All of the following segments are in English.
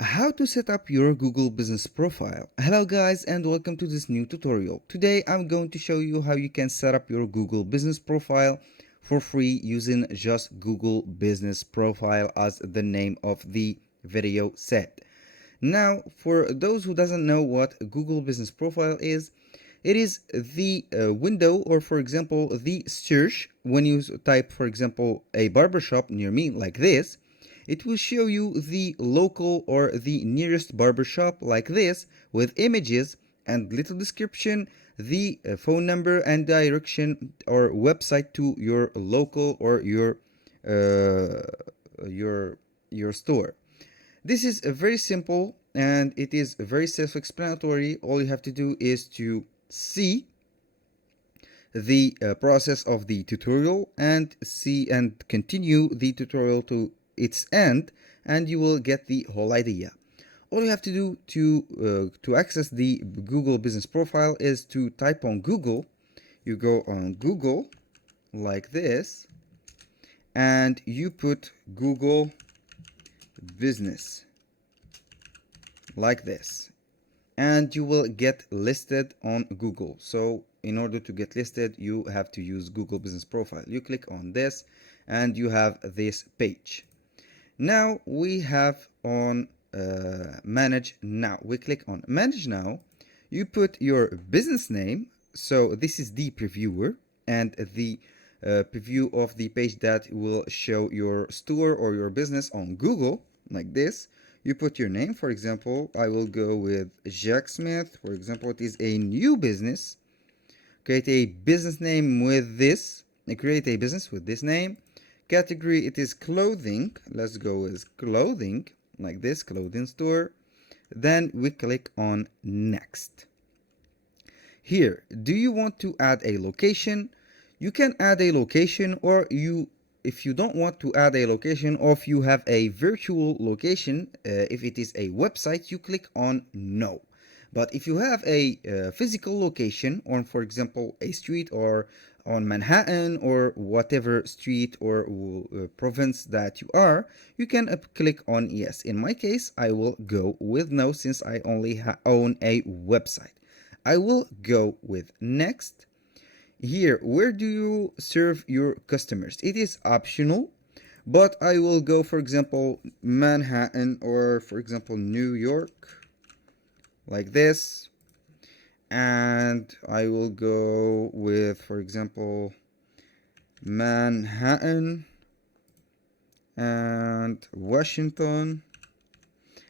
How to set up your Google business profile. Hello guys and welcome to this new tutorial. Today I'm going to show you how you can set up your Google business profile for free using just Google business profile as the name of the video said. Now for those who doesn't know what Google business profile is, it is the window, or for example the search. When you type for example a barbershop near me like this, it will show you the local or the nearest barbershop like this with images and little description, the phone number and direction or website to your local or uh, your your store. This is very simple and it is very self-explanatory. All you have to do is to see the process of the tutorial and see and continue the tutorial to its end, and you will get the whole idea. All you have to do to access the Google business profile is to type on Google. You go on Google like this and you put Google business like this, and you will get listed on Google. So in order to get listed, you have to use Google business profile. You click on this and you have this page. Now we have on manage now. We click on manage now. You put your business name. So this is the previewer and the preview of the page that will show your store or your business on Google like this. You put your name. For example, I will go with Jack Smith. For example, it is a new business. Create a business name with this. Create a business with this name. Category, it is clothing. Let's go with clothing like this, clothing store. Then we click on next. Here, do you want to add a location? You can add a location, or if you don't want to add a location, or if you have a virtual location, if it is a website, you click on no. But if you have a physical location on, for example, a street or on Manhattan or whatever street or province that you are, you can click on yes. In my case, I will go with no since I only own a website. I will go with next. Here, where do you serve your customers? It is optional, but I will go, for example, Manhattan or, for example, New York like this. And I will go with, for example, Manhattan and Washington.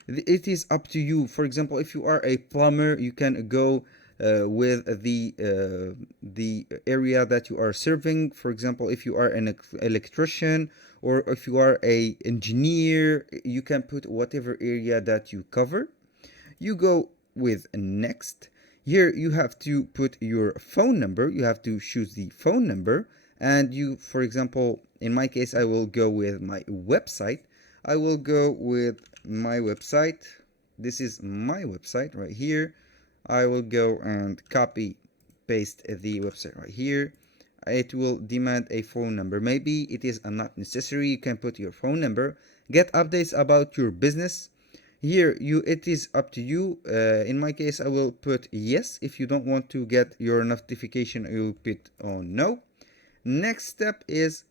It is up to you. For example, if you are a plumber, you can go with the area that you are serving. For example, if you are an electrician or if you are a engineer, you can put whatever area that you cover. You go with next. Here you have to put your phone number. You have to choose the phone number, and you, for example, in my case, I will go with my website. I will go with my website. This is my website right here. I will go and copy paste the website right here. It will demand a phone number. Maybe it is not necessary. You can put your phone number. Get updates about your business. Here it is up to you. In my case, I will put yes. If you don't want to get your notification, you put on no. Next step is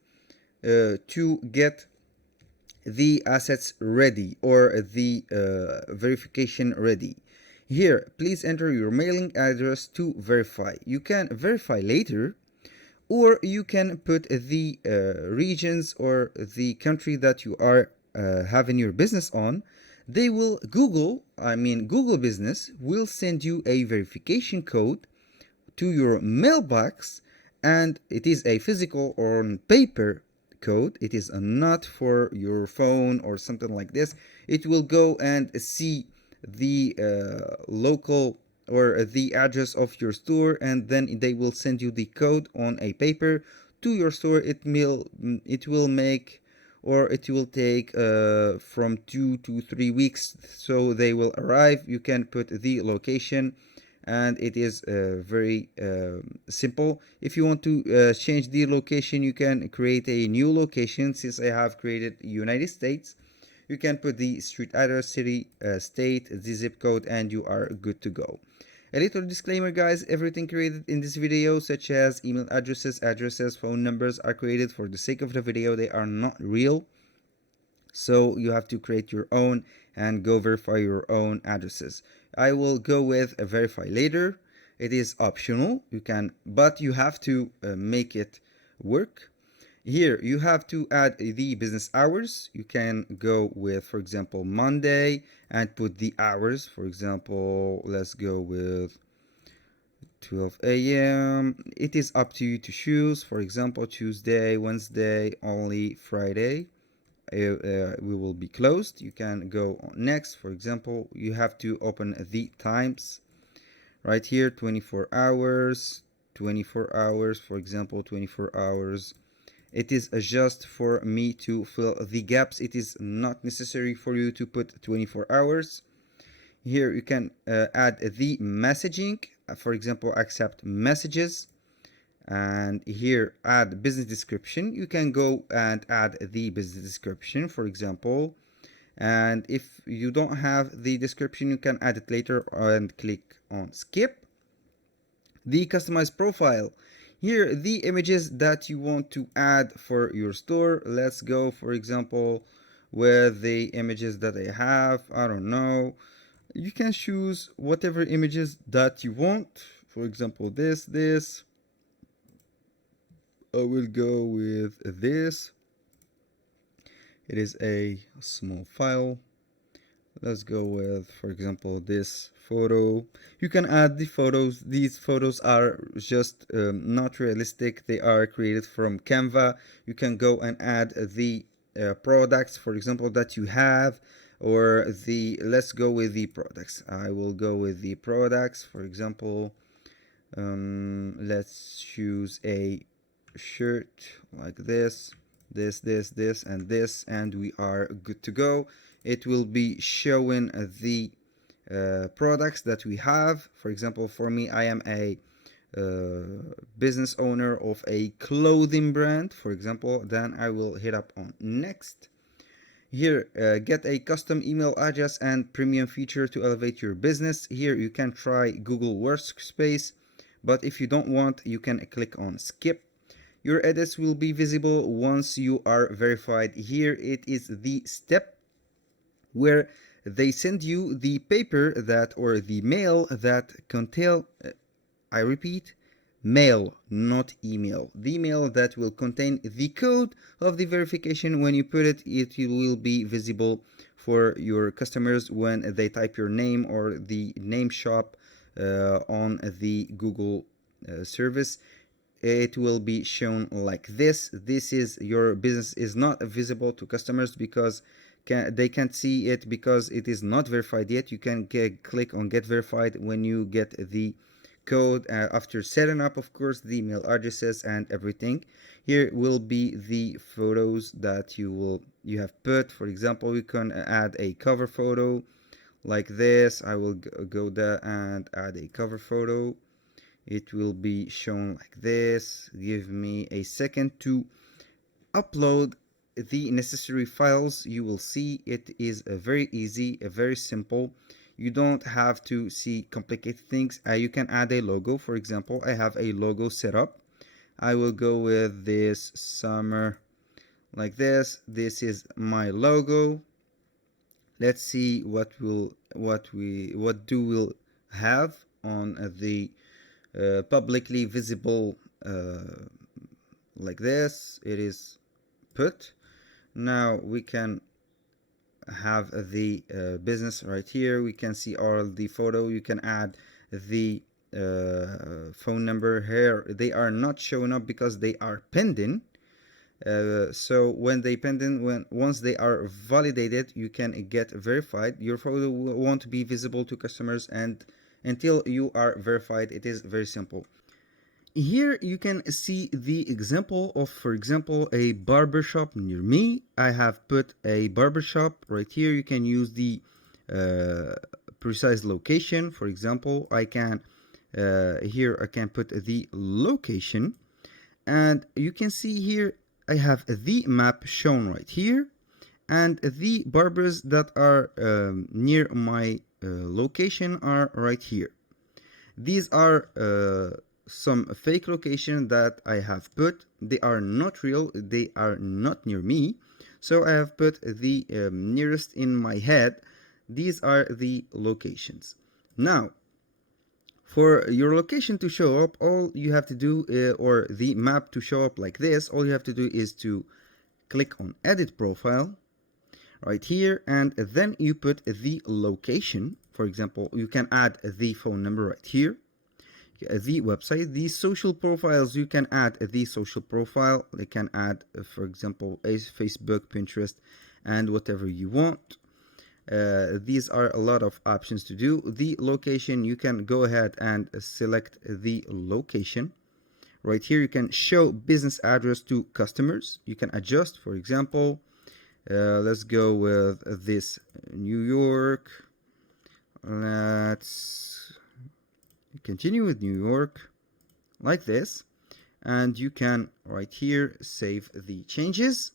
to get the assets ready or the verification ready. Here, please enter your mailing address to verify. You can verify later, or you can put the regions or the country that you are having your business on. They will Google Business will send you a verification code to your mailbox, and it is a physical or on paper code. It is not for your phone or something like this. It will go and see the local or the address of your store, and then they will send you the code on a paper to your store. It will make, or it will take from 2 to 3 weeks, so they will arrive. You can put the location, and it is very simple. If you want to change the location, you can create a new location. Since I have created United States, You can put the street address, city, state, the zip code, and you are good to go. A little disclaimer, guys, everything created in this video, such as email addresses, phone numbers, are created for the sake of the video. They are not real. So you have to create your own and go verify your own addresses. I will go with a verify later. It is optional. You can, but you have to make it work. Here you have to add the business hours. You can go with, for example, Monday and put the hours. For example, let's go with 12 a.m. It is up to you to choose. For example, Tuesday, Wednesday, only Friday. We will be closed. You can go on next. For example, you have to open the times right here, 24 hours, 24 hours, for example, 24 hours. It is just for me to fill the gaps. It is not necessary for you to put 24 hours. Here you can add the messaging, for example, accept messages. And here add business description. You can go and add the business description, for example, and if you don't have the description, you can add it later and click on skip. The customized profile, here the images that you want to add for your store. Let's go, for example, with the images that I have. I don't know, you can choose whatever images that you want. For example, this I will go with this. It is a small file. Let's go with, for example, this photo. You can add the photos. These photos are just not realistic. They are created from Canva. You can go and add the products, for example, that you have, or let's go with the products. I will go with the products. For example, let's choose a shirt like this, and this, and we are good to go. It will be showing the products that we have. For example, for me, I am a business owner of a clothing brand, for example. Then I will hit up on next. Here, get a custom email address and premium feature to elevate your business. Here you can try Google Workspace, but if you don't want, you can click on skip. Your edits will be visible once you are verified. Here it is the step where they send you the paper that, or the mail that contain, I repeat, mail, not email. The mail that will contain the code of the verification. When you put it, it will be visible for your customers when they type your name or the name shop on the Google service. It will be shown like this. This is, your business is not visible to customers because they can't see it because it is not verified yet. You can click on get verified when you get the code after setting up, of course, the email addresses and everything. Here will be the photos that you have put. For example, you can add a cover photo like this. I will go there and add a cover photo. It will be shown like this. Give me a second to upload the necessary files. You will see it is very easy, very simple. You don't have to see complicated things. You can add a logo. For example, I have a logo set up. I will go with this summer like this. This is my logo. Let's see what do we'll have on the publicly visible like this. It is put. Now we can have the business right here. We can see all the photo. You can add the phone number here. They are not showing up because they are pending. So when they pending, once they are validated, you can get verified. Your photo won't be visible to customers, and until you are verified, it is very simple. Here you can see the example of, for example, a barbershop near me. I have put a barbershop right here. You can use the precise location. For example, I can here I can put the location, and you can see here I have the map shown right here, And the barbers that are near my location are right here. These are some fake location that I have put. They are not real, they are not near me, so I have put the nearest in my head. These are the locations. Now, for your location to show up, all you have to do, or the map to show up like this, all you have to do is to click on edit profile right here, and then you put the location. For example, you can add the phone number right here, the website, the social profiles. You can add the social profile. You can add, for example, a Facebook, Pinterest, and whatever you want. These are a lot of options to do. The location, you can go ahead and select the location. Right here, you can show business address to customers. You can adjust, for example, let's go with this New York. Let's continue with New York like this, and you can right here save the changes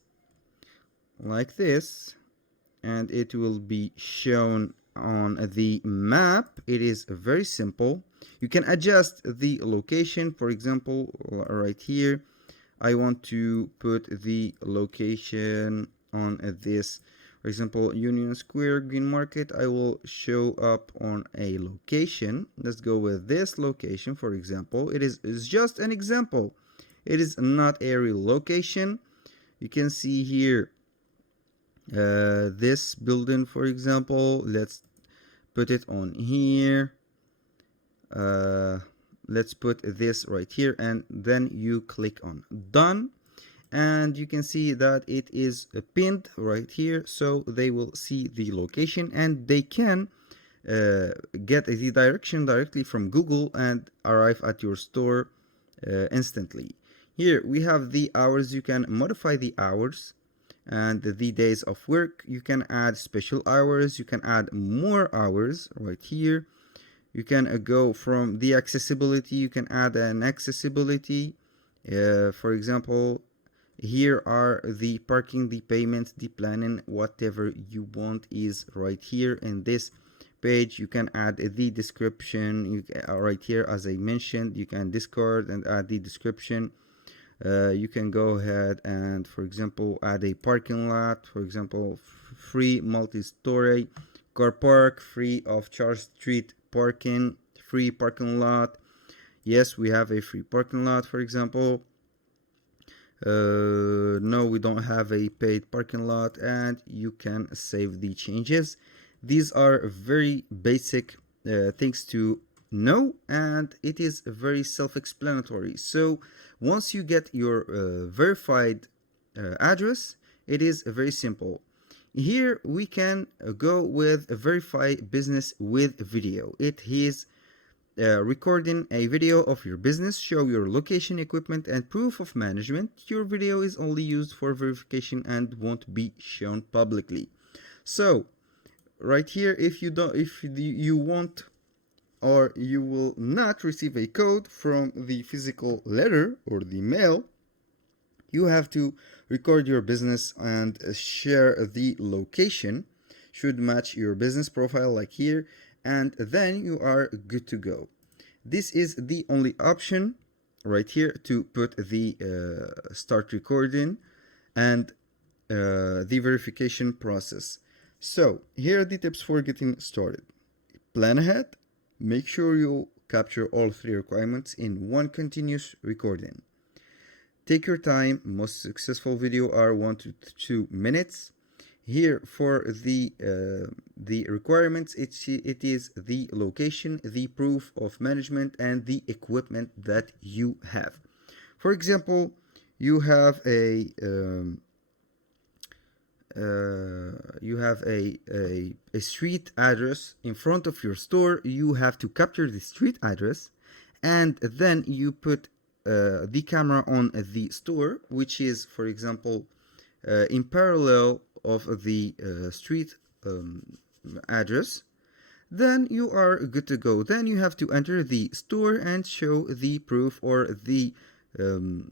like this, and it will be shown on the map. It is very simple. You can adjust the location. For example, right here, I want to put the location on this, for example, Union Square Green Market. I will show up on a location. Let's go with this location, for example. It's just an example. It is not a real location. You can see here this building, for example. Let's put it on here. Let's put this right here, and then you click on done, and you can see that it is pinned right here, so they will see the location and they can get the direction directly from Google and arrive at your store instantly. Here we have the hours. You can modify the hours and the days of work. You can add special hours. You can add more hours right here. You can go from the accessibility. You can add an accessibility. For example, here are the parking, the payments, the planning, whatever you want is right here in this page. You can add the description. Right here, as I mentioned, you can discard and add the description. You can go ahead and, for example, add a parking lot. For example, free multi-story car park, free of Charles Street parking, free parking lot. Yes, we have a free parking lot, for example. No, we don't have a paid parking lot, and you can save the changes. These are very basic things to know, and it is very self-explanatory. So once you get your verified address, it is very simple. Here we can go with verify business with video. It is recording a video of your business, show your location, equipment, and proof of management. Your video is only used for verification and won't be shown publicly. So right here, if you want, or you will not receive a code from the physical letter or the mail, you have to record your business and share the location. Should match your business profile like here, and then you are good to go. This is the only option right here to put the start recording and the verification process. So here are the tips for getting started. Plan ahead. Make sure you capture all three requirements in one continuous recording. Take your time. Most successful video are 1 to 2 minutes. Here for the requirements, it is the location, the proof of management, and the equipment that you have. For example, you have a street address in front of your store. You have to capture the street address, and then you put the camera on the store, which is, for example, in parallel of the street address. Then you are good to go. Then you have to enter the store and show the proof, or the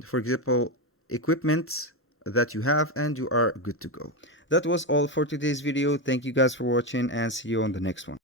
for example, equipment that you have, and you are good to go. that was all for today's video. Thank you guys for watching and see you on the next one.